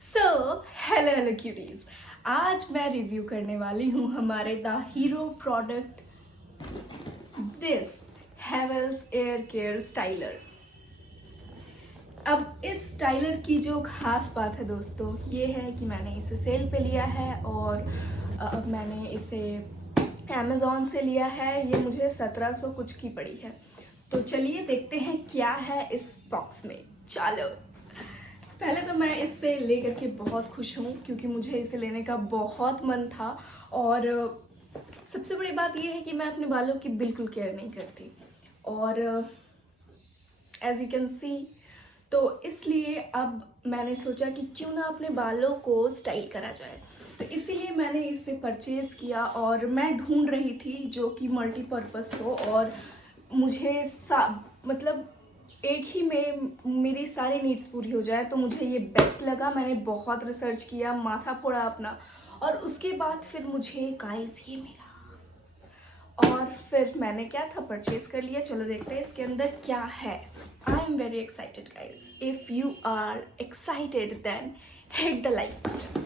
So hello hello cuties. आज मैं review करने वाली हूँ हमारे the hero product this Havells air care styler. अब इस स्टाइलर की जो खास बात है दोस्तों, ये है कि मैंने इसे सेल पे लिया है और अब मैंने इसे अमेज़ॉन से लिया है। ये मुझे 1700 कुछ की पड़ी है। तो चलिए देखते हैं क्या है इस बॉक्स में। चलो, पहले तो मैं इससे लेकर के बहुत खुश हूँ क्योंकि मुझे इसे लेने का बहुत मन था। और सबसे बड़ी बात यह है कि मैं अपने बालों की बिल्कुल केयर नहीं करती और एज यू कैन सी, तो इसलिए अब मैंने सोचा कि क्यों ना अपने बालों को स्टाइल करा जाए। तो इसीलिए मैंने इसे परचेज़ किया और मैं ढूंढ रही थी जो कि मल्टीपर्पज़ हो और मुझे मतलब एक ही में मेरी सारी नीड्स पूरी हो जाए। तो मुझे ये बेस्ट लगा। मैंने बहुत रिसर्च किया, माथा फोड़ा अपना, और उसके बाद फिर मुझे गाइस ये मिला और फिर मैंने क्या था, परचेज कर लिया। चलो देखते हैं इसके अंदर क्या है। I am very excited guys. If you are excited then hit the like button.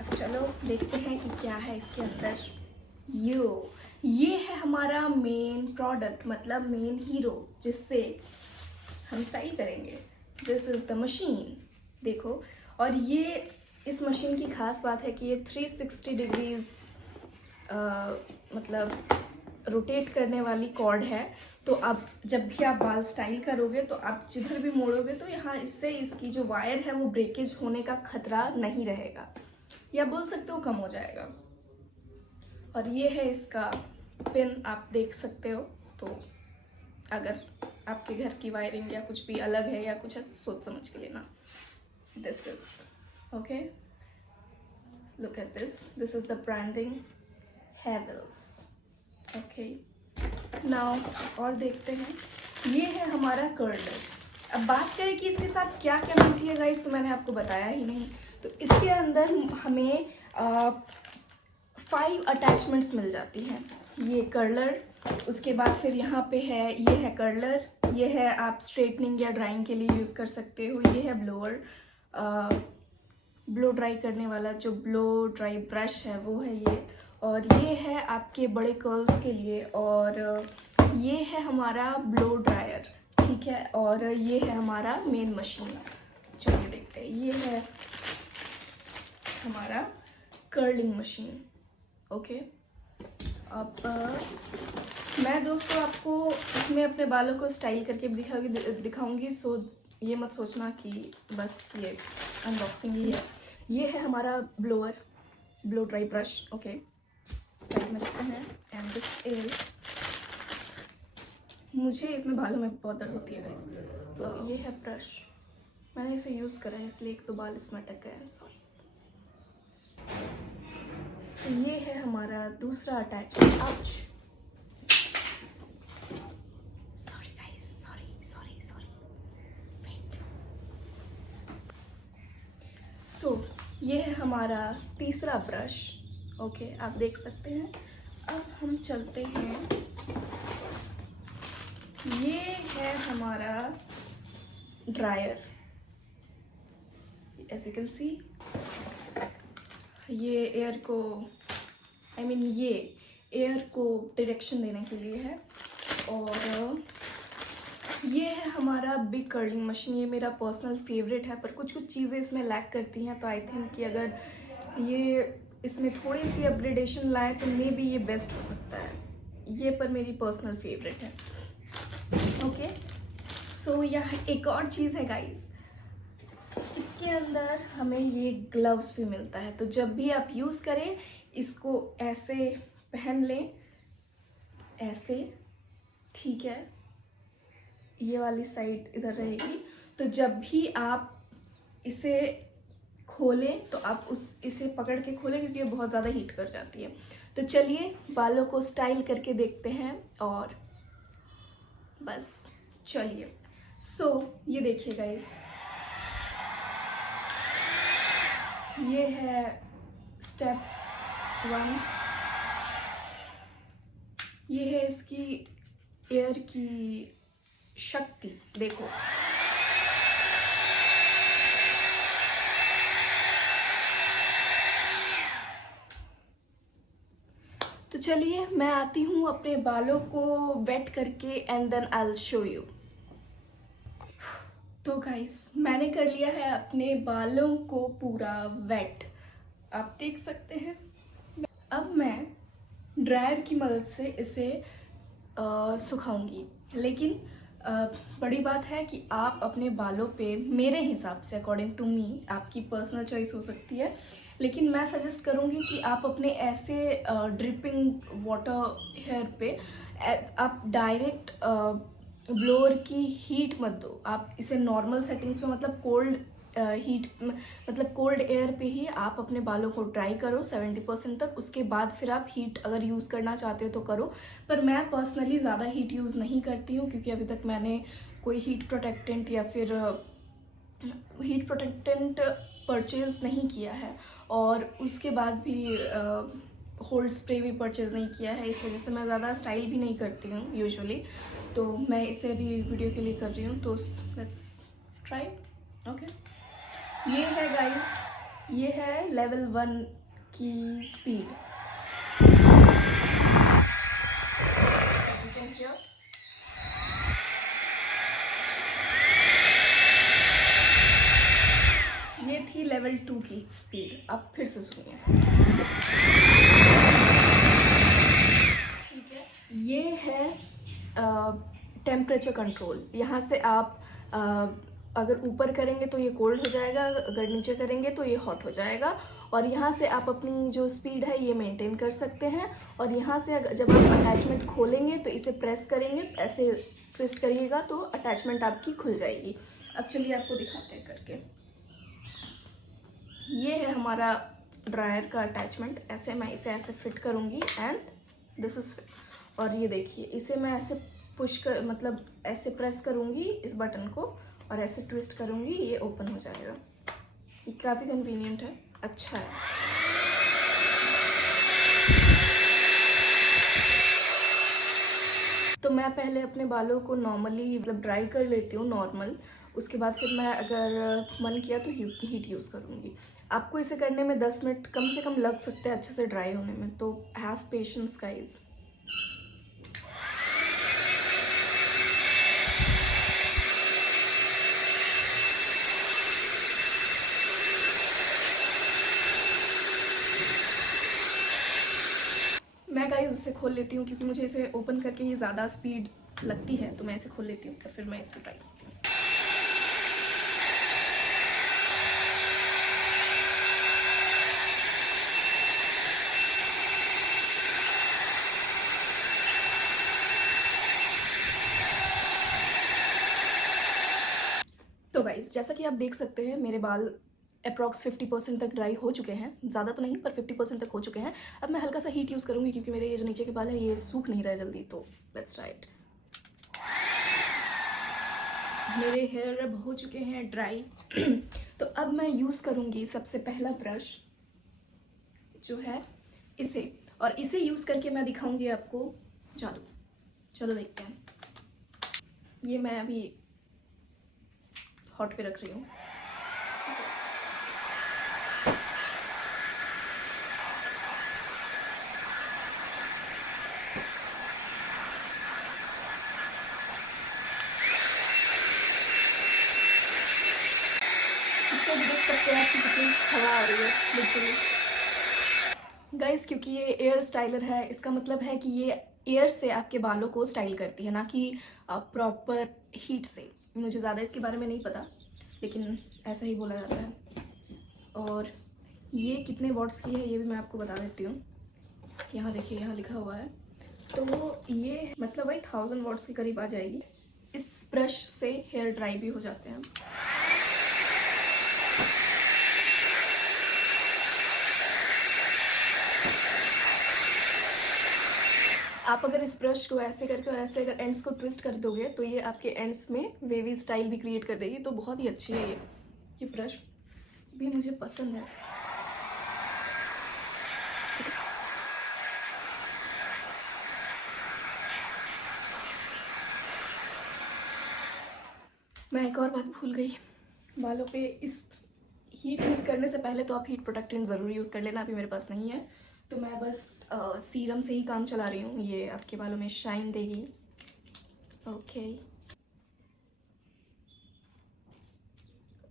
अब चलो देखते हैं कि क्या है इसके अंदर। ये है हमारा मेन प्रोडक्ट, मतलब मेन हीरो जिससे हम स्टाइल करेंगे। दिस इज़ द मशीन, देखो। और ये इस मशीन की खास बात है कि ये 360 डिग्रीज मतलब रोटेट करने वाली कॉर्ड है। तो आप जब भी आप बाल स्टाइल करोगे तो आप जिधर भी मोड़ोगे तो यहाँ इससे इसकी जो वायर है वो ब्रेकेज होने का खतरा नहीं रहेगा, या बोल सकते हो कम हो जाएगा। और ये है इसका पिन, आप देख सकते हो। तो अगर आपके घर की वायरिंग या कुछ भी अलग है या कुछ है तो सोच समझ के लेना। This is okay, look at this is the branding Havells. Okay, now और देखते हैं। ये है हमारा कर्लर। अब बात करें कि इसके साथ क्या क्या मिलती है गाइस, तो मैंने आपको बताया ही नहीं। तो इसके अंदर हमें 5 अटैचमेंट्स मिल जाती हैं। ये कर्लर, उसके बाद फिर यहाँ पे है, ये है कर्लर, ये है आप स्ट्रेटनिंग या ड्राइंग के लिए यूज़ कर सकते हो। ये है ब्लोअर, ब्लो ड्राई करने वाला जो ब्लो ड्राई ब्रश है वो है ये। और ये है आपके बड़े कर्ल्स के लिए। और ये है हमारा ब्लो ड्रायर, ठीक है। और ये है हमारा मेन मशीन। चलिए देखते हैं। ये है हमारा कर्लिंग मशीन। ओके, अब मैं दोस्तों आपको इसमें अपने बालों को स्टाइल करके दिखाऊंगी। सो ये मत सोचना कि बस ये अनबॉक्सिंग ही है। ये है हमारा blower, blow dry brush. Okay, side में रखते हैं। एंड दिस इज, मुझे इसमें बालों में बहुत दर्द होती है गाइस। तो ये है ब्रश, मैंने इसे यूज़ करा है इसलिए 1-2 बाल इसमें अटक गए हैं, सॉरी। तो ये है हमारा दूसरा attachment. Ouch, sorry guys, sorry wait. So ये है हमारा तीसरा ब्रश। ओके, आप देख सकते हैं। अब हम चलते हैं। ये है हमारा dryer, as you can see. ये एयर को ये एयर को डायरेक्शन देने के लिए है। और ये है हमारा बिग कर्लिंग मशीन। ये मेरा पर्सनल फेवरेट है, पर कुछ कुछ चीज़ें इसमें लैक करती हैं। तो आई थिंक कि अगर ये इसमें थोड़ी सी अपग्रेडेशन लाए तो मे बी ये बेस्ट हो सकता है। ये पर मेरी पर्सनल फेवरेट है। ओके, सो यहाँ एक और चीज़ है गाइस, इसके अंदर हमें ये ग्लव्स भी मिलता है। तो जब भी आप यूज़ करें इसको ऐसे पहन लें, ऐसे, ठीक है। ये वाली साइड इधर रहेगी। तो जब भी आप इसे खोलें तो आप इसे पकड़ के खोलें क्योंकि ये बहुत ज़्यादा हीट कर जाती है। तो चलिए बालों को स्टाइल करके देखते हैं। और बस चलिए। सो ये देखिए गाइस, ये है स्टेप 1। ये है इसकी एयर की शक्ति, देखो। तो चलिए मैं आती हूँ अपने बालों को वेट करके and then I will show you. तो गाइस मैंने कर लिया है अपने बालों को पूरा वेट, आप देख सकते हैं। अब मैं ड्रायर की मदद से इसे सुखाऊंगी, लेकिन बड़ी बात है कि आप अपने बालों पे मेरे हिसाब से अकॉर्डिंग टू मी, आपकी पर्सनल चॉइस हो सकती है, लेकिन मैं सजेस्ट करूंगी कि आप अपने ऐसे ड्रिपिंग वाटर हेयर पे आप डायरेक्ट ब्लोअर की हीट मत दो। आप इसे नॉर्मल सेटिंग्स पे मतलब कोल्ड हीट मतलब कोल्ड एयर पे ही आप अपने बालों को ड्राई करो 70% तक। उसके बाद फिर आप हीट अगर यूज़ करना चाहते हो तो करो, पर मैं पर्सनली ज़्यादा हीट यूज़ नहीं करती हूँ क्योंकि अभी तक मैंने कोई हीट प्रोटेक्टेंट या फिर हीट प्रोटेक्टेंट परचेज़ नहीं किया है, और उसके बाद भी होल्ड स्प्रे भी परचेज़ नहीं किया है। इस वजह से मैं ज़्यादा स्टाइल भी नहीं करती हूँ यूजुअली, तो मैं इसे अभी वीडियो के लिए कर रही हूँ। तो लेट्स ट्राई। ओके, ये है गाइस, ये है लेवल 1 की स्पीड। ये थी लेवल 2 की स्पीड। अब फिर से सुनिए। ठीक है, ये है टेम्परेचर कंट्रोल। यहाँ से आप अगर ऊपर करेंगे तो ये कोल्ड हो जाएगा, अगर नीचे करेंगे तो ये हॉट हो जाएगा, और यहाँ से आप अपनी जो स्पीड है ये मेंटेन कर सकते हैं। और यहाँ से जब आप अटैचमेंट खोलेंगे तो इसे प्रेस करेंगे, ऐसे ट्विस्ट करिएगा तो अटैचमेंट आपकी खुल जाएगी। अब चलिए आपको दिखाते हैं करके। ये है हमारा ड्रायर का अटैचमेंट। ऐसे मैं इसे ऐसे फिट करूँगी एंड दिस इज फिट। और ये देखिए, इसे मैं ऐसे पुश कर मतलब ऐसे प्रेस करूँगी इस बटन को और ऐसे ट्विस्ट करूँगी, ये ओपन हो जाएगा। ये काफ़ी कन्वीनियंट है, अच्छा है। तो मैं पहले अपने बालों को नॉर्मली मतलब ड्राई कर लेती हूँ नॉर्मल, उसके बाद फिर मैं अगर मन किया तो हीट यूज़ करूँगी। आपको इसे करने में 10 मिनट कम से कम लग सकते हैं अच्छे से ड्राई होने में, तो हैव पेशेंस गाइस। मैं गाइस इसे खोल लेती हूँ क्योंकि मुझे इसे ओपन करके ही ज़्यादा स्पीड लगती है, तो मैं इसे खोल लेती हूँ और फिर मैं इसे ट्राई करती हूँ। तो गाइस जैसा कि आप देख सकते हैं मेरे बाल अप्रॉक्स 50% तक ड्राई हो चुके हैं, ज़्यादा तो नहीं पर 50% तक हो चुके हैं। अब मैं हल्का सा हीट यूज़ करूँगी क्योंकि मेरे ये जो नीचे के बाल है ये सूख नहीं रहे जल्दी, तो लेट्स ट्राई इट। मेरे हेयर अब हो चुके हैं ड्राई तो अब मैं यूज़ करूँगी सबसे पहला ब्रश जो है इसे, और इसे यूज़ करके मैं दिखाऊँगी आपको जादू। चलो देखते हैं। ये मैं अभी हॉट पे रख रही हूँ। इसको भी देख सकते हैं आप कितनी हवा आ रही है लिटरली गाइस, क्योंकि ये एयर स्टाइलर है, इसका मतलब है कि ये एयर से आपके बालों को स्टाइल करती है, ना कि प्रॉपर हीट से। मुझे ज़्यादा इसके बारे में नहीं पता, लेकिन ऐसा ही बोला जाता है। और ये कितने वॉट्स की है ये भी मैं आपको बता देती हूँ। यहाँ देखिए, यहाँ लिखा हुआ है, तो ये मतलब वही 1000 वॉट्स के करीब आ जाएगी। इस ब्रश से हेयर ड्राई भी हो जाते हैं। आप अगर इस ब्रश को ऐसे करके और ऐसे अगर एंड्स को ट्विस्ट कर दोगे तो ये आपके एंड्स में वेवी स्टाइल भी क्रिएट कर देगी, तो बहुत ही अच्छी है ये ब्रश भी मुझे पसंद है। मैं एक और बात भूल गई, बालों पे इस हीट यूज़ करने से पहले तो आप हीट प्रोटेक्टेंट ज़रूर यूज़ कर लेना। अभी मेरे पास नहीं है तो मैं बस सीरम से ही काम चला रही हूँ, ये आपके बालों में शाइन देगी। ओके,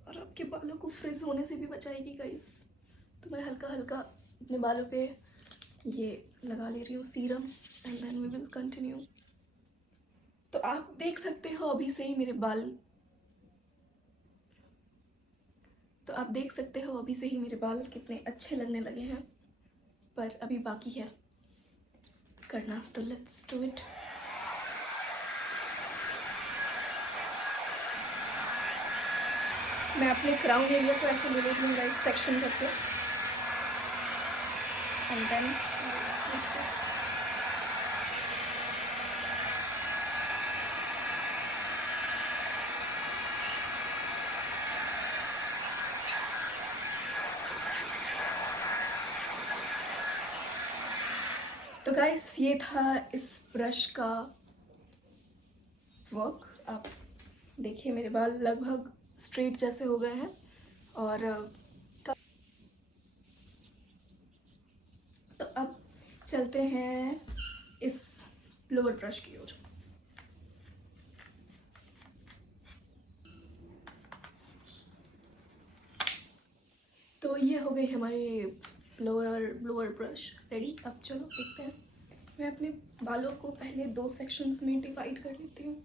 और आपके बालों को फ्रिज होने से भी बचाएगी गाइस। तो मैं हल्का हल्का अपने बालों पे ये लगा ले रही हूँ serum, and then we will continue. तो आप देख सकते हो अभी से ही मेरे बाल, कितने अच्छे लगने लगे हैं, पर अभी बाकी है करना, तो लेट्स डू इट। मैं अपने क्राउन एरिया को ऐसे ले लेती हूँ गाइस, सेक्शन करके, एंड देन तो गाइस ये था इस ब्रश का वर्क। आप देखिए मेरे बाल लगभग स्ट्रेट जैसे हो गए हैं, और तो अब चलते हैं इस लोअर ब्रश की ओर। तो ये हो गई हमारी ब्लोअर ब्रश रेडी। अब चलो देखते हैं। मैं अपने बालों को पहले 2 सेक्शंस में डिवाइड कर लेती हूँ।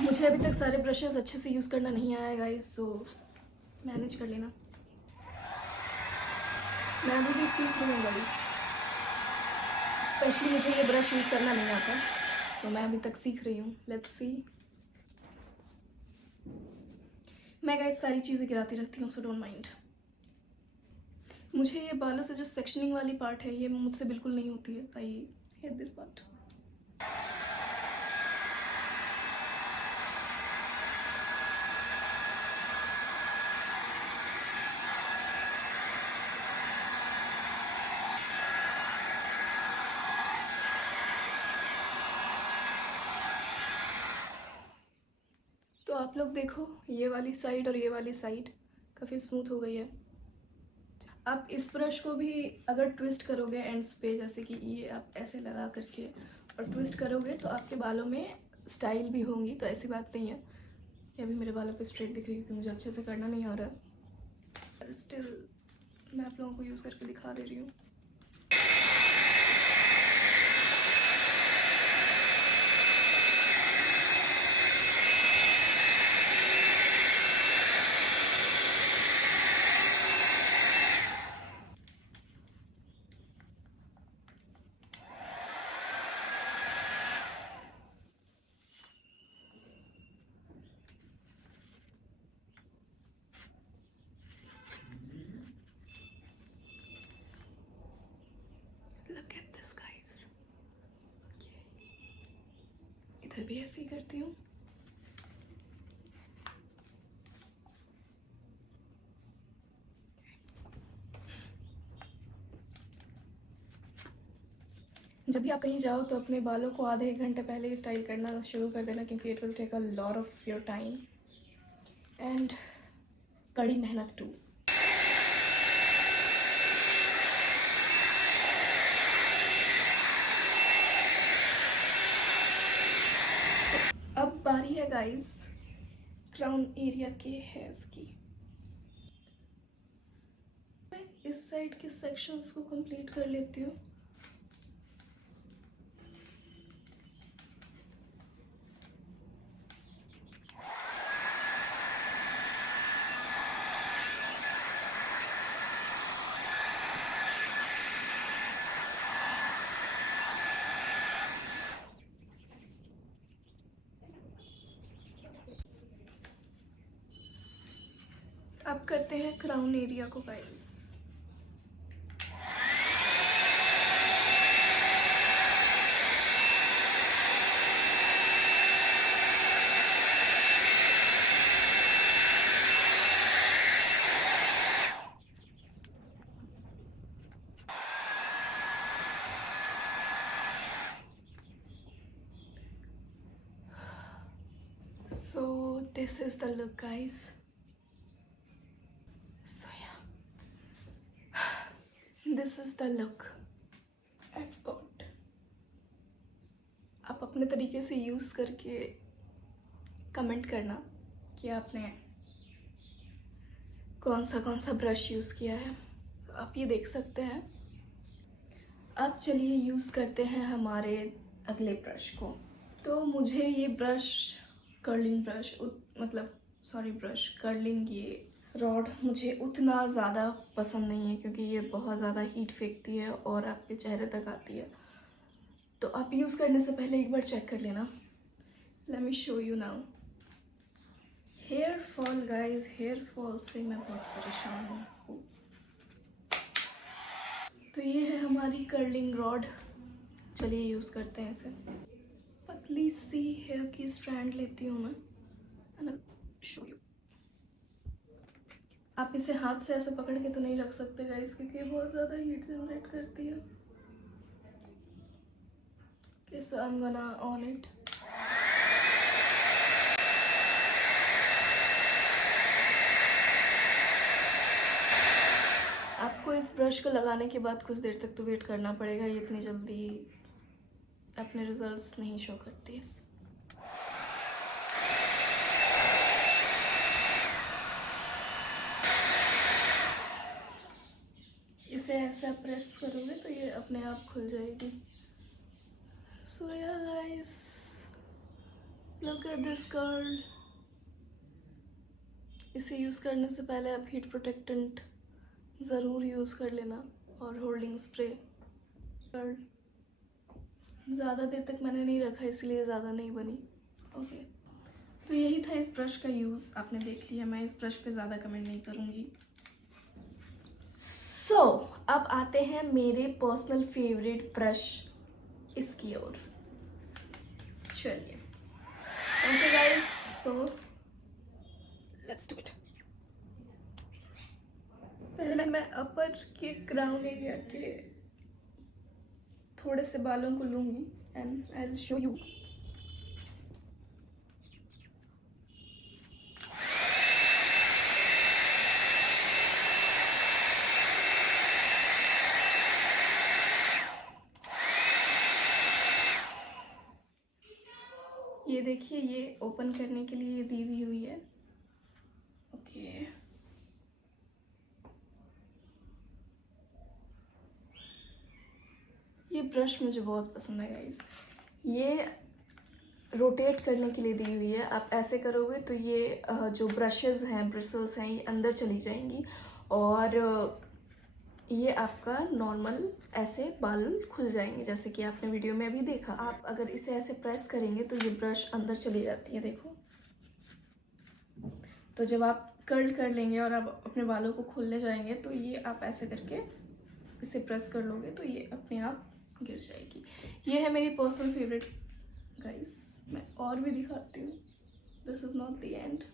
मुझे अभी तक सारे ब्रशेस अच्छे से यूज़ करना नहीं आया गाइस, सो मैनेज कर लेना। मैं अभी भी सीख रही हूँ गाइस, स्पेशली मुझे ये ब्रश यूज़ करना नहीं आता, तो मैं अभी तक सीख रही हूँ। Let's see. मैं गाइस सारी चीज़ें गिराती रहती हूँ, सो डोंट माइंड। मुझे ये बालों से जो सेक्शनिंग वाली पार्ट है, ये मुझसे बिल्कुल नहीं होती है। I hate this part. तो आप लोग देखो, ये वाली साइड और ये वाली साइड काफ़ी स्मूथ हो गई है। आप इस ब्रश को भी अगर ट्विस्ट करोगे एंड्स पे, जैसे कि ये आप ऐसे लगा करके और ट्विस्ट करोगे, तो आपके बालों में स्टाइल भी होंगी, तो ऐसी बात नहीं है। ये भी मेरे बालों पे स्ट्रेट दिख रही है क्योंकि मुझे अच्छे से करना नहीं आ रहा है। स्टिल मैं आप लोगों को यूज़ करके दिखा दे रही हूँ। Look at this guys. इधर भी ऐसे ही करती हूँ। जब भी आप कहीं जाओ तो अपने बालों को आधे 1 घंटे पहले ही स्टाइल करना शुरू कर देना, क्योंकि it will take a lot of your time and कड़ी मेहनत टू। अब बारी है गाइस क्राउन एरिया के हेयर्स की। मैं इस साइड के सेक्शंस को कंप्लीट कर लेती हूँ। अब करते हैं क्राउन एरिया को guys. This is the look, guys. So yeah, this is the look I've got. आप अपने तरीके से यूज़ करके कमेंट करना कि आपने कौन सा ब्रश यूज़ किया है। आप ये देख सकते हैं। अब चलिए यूज़ करते हैं हमारे अगले ब्रश को। तो मुझे ये ब्रश कर्लिंग ये रॉड मुझे उतना ज़्यादा पसंद नहीं है, क्योंकि ये बहुत ज़्यादा हीट फेंकती है और आपके चेहरे तक आती है। तो आप यूज़ करने से पहले एक बार चेक कर लेना। Let me show you now. Hair fall guys, hair fall से मैं बहुत परेशान हूँ। तो ये है हमारी कर्लिंग रॉड। चलिए यूज़ करते हैं इसे। पतली सी हेयर की स्ट्रैंड लेती हूँ मैं, एंड शो यू। आप इसे हाथ से ऐसे पकड़ के तो नहीं रख सकते गाइस, क्योंकि ये बहुत ज़्यादा हीट जनरेट करती है। Okay, so I'm gonna on it. आपको इस ब्रश को लगाने के बाद कुछ देर तक तो वेट करना पड़ेगा, ये इतनी जल्दी अपने रिजल्ट्स नहीं शो करती है। इसे ऐसा प्रेस करोगे तो ये अपने आप खुल जाएगी। So yeah guys, look at this girl. इसे यूज़ करने से पहले आप हीट प्रोटेक्टेंट ज़रूर यूज़ कर लेना, और होल्डिंग स्प्रे। ज़्यादा देर तक मैंने नहीं रखा, इसलिए ज़्यादा नहीं बनी। ओके, तो यही था इस ब्रश का यूज़। आपने देख लिया, मैं इस ब्रश पे ज़्यादा कमेंट नहीं करूँगी। सो अब आते हैं मेरे पर्सनल फेवरेट ब्रश इसकी ओर। चलिए, okay guys, so let's do it. पहले मैं अपर के क्राउन एरिया के थोड़े से बालों को लूँगी, and I will show you. ये देखिए, ये ओपन करने के लिए दी हुई है। ओके, ये ब्रश मुझे बहुत पसंद है गाइस। ये रोटेट करने के लिए दी हुई है। आप ऐसे करोगे तो ये जो ब्रशेस हैं, ब्रिसल्स हैं, ये अंदर चली जाएंगी, और ये आपका नॉर्मल ऐसे बाल खुल जाएंगे, जैसे कि आपने वीडियो में अभी देखा। आप अगर इसे ऐसे प्रेस करेंगे तो ये ब्रश अंदर चली जाती है, देखो। तो जब आप कर्ल कर लेंगे और आप अपने बालों को खोलने जाएंगे तो ये आप ऐसे करके इसे प्रेस कर लोगे तो ये अपने आप गिर जाएगी। ये है मेरी पर्सनल फेवरेट गाइस। मैं और भी दिखाती हूँ। This is not the end.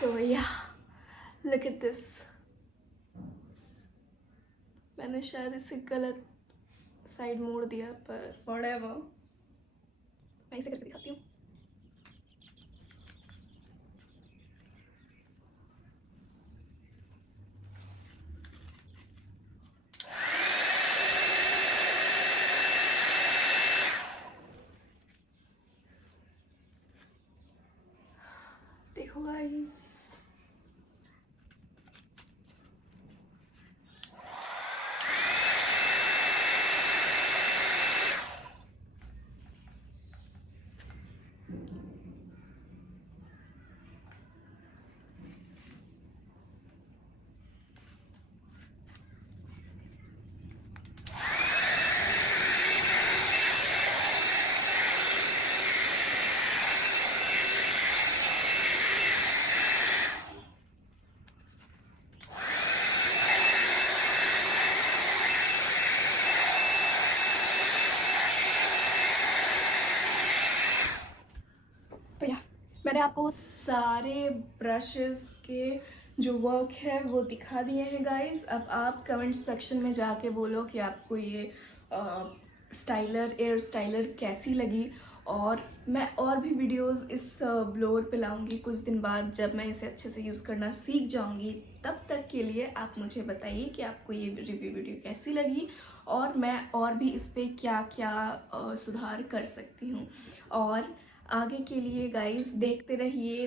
So yeah, look at this. मैंने शायद इसे गलत साइड मोड़ दिया, पर whatever, मैं इसे करके दिखाती हूँ। देखो गाइस, तो या मैंने आपको सारे ब्रशेस के जो वर्क है वो दिखा दिए हैं गाइस। अब आप कमेंट सेक्शन में जाके बोलो कि आपको ये स्टाइलर एयर स्टाइलर कैसी लगी। और मैं और भी वीडियोस इस ब्लोअर पे लाऊंगी कुछ दिन बाद, जब मैं इसे अच्छे से यूज़ करना सीख जाऊंगी। तब तक के लिए आप मुझे बताइए कि आपको ये रिव्यू वीडियो कैसी लगी और मैं और भी इस पर क्या क्या सुधार कर सकती हूँ। और आगे के लिए गाइस देखते रहिए।